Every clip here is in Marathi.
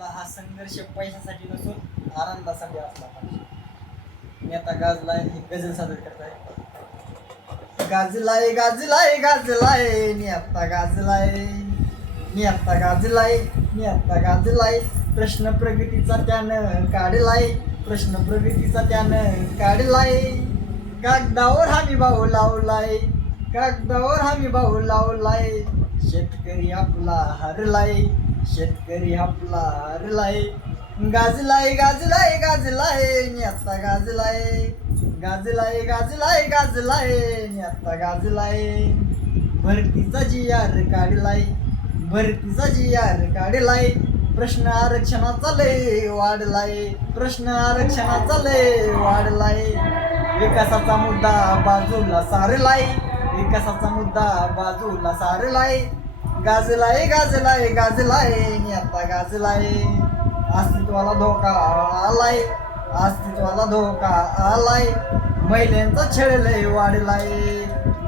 आपला हा संघर्ष पैशासाठी नसून आनंदासाठी असला पाहिजे. मी आता गाजलाय ही गझल सादर करत आहे. गाजलाय गाजलाय गाजलाय मी आता गाजलाय, मी आता गाजलाय, मी आता गाजलाय. प्रश्न प्रगतीचा त्यानं काढलाय, प्रश्न प्रगतीचा त्यानं काढलाय. कागदावर हमी भाऊ लावलाय, कागदावर हमी भाऊ लावलाय. शेतकरी आपला हरलाय, शेतकरी आपला हरलाय. गाजलाय गाजलाय गाजलाय मी आता गाजलाय, गाजलाय गाजलाय गाजलाय मी आता गाजलाय. भरतीचा जी.आर काढलाय, भरतीचा जी.आर काढलाय. प्रश्न आरक्षणाचा लय वाढलाय, प्रश्न आरक्षणाचा लय वाढलाय. विकासाचा मुद्दा बाजूला सारलाय, विकासाचा मुद्दा बाजूला सारलाय. गाजलाय गाजलाय गाजलाय मी आता गाजलाय. अस्तित्वाला धोका आलाय, अस्तित्वाला धोका आलाय. महिलांचा छळ लय वाढलाय,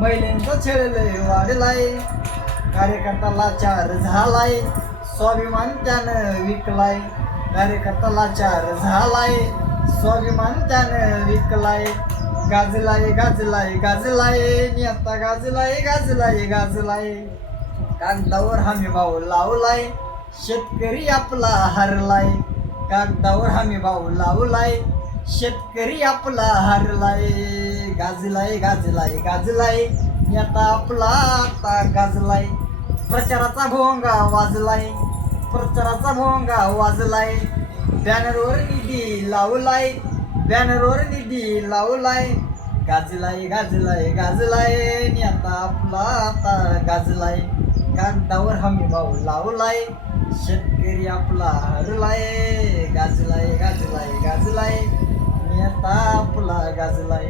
महिलांचा छळ लय वाढलाय. कार्यकर्ता लाचार झालाय, स्वाभिमान त्यानं विकलाय. कार्यकर्ता लाचार झालाय, स्वाभिमान त्यानं विकलाय. गाजलाय गाजलाय गाजलाय मी आता गाजलाय, गाजलाय गाजलाय. कागदावर हमी भाऊ लावलाय, शेतकरी आपला हरलाय. कागदावर हमी भाऊ लावलाय, शेतकरी आपला हरलाय. गाजलाय गाजलाय गाजलाय मी आता आपला आता गाजलाय. प्रचाराचा भोंगा वाजलाय, प्रचाराचा भोंगा वाजलाय. बॅनरवर निधी लावलाय, बॅनरवर निधी लावलाय. गाजलाय गाजलाय गाजलाय मी आता आपला आता गाजलाय. कागदावर हमी भाऊ लावलाय, शेतकरी आपला हरलाय. गाजलाय गाजलाय गाजलाय मी आता आपला गाजलाय.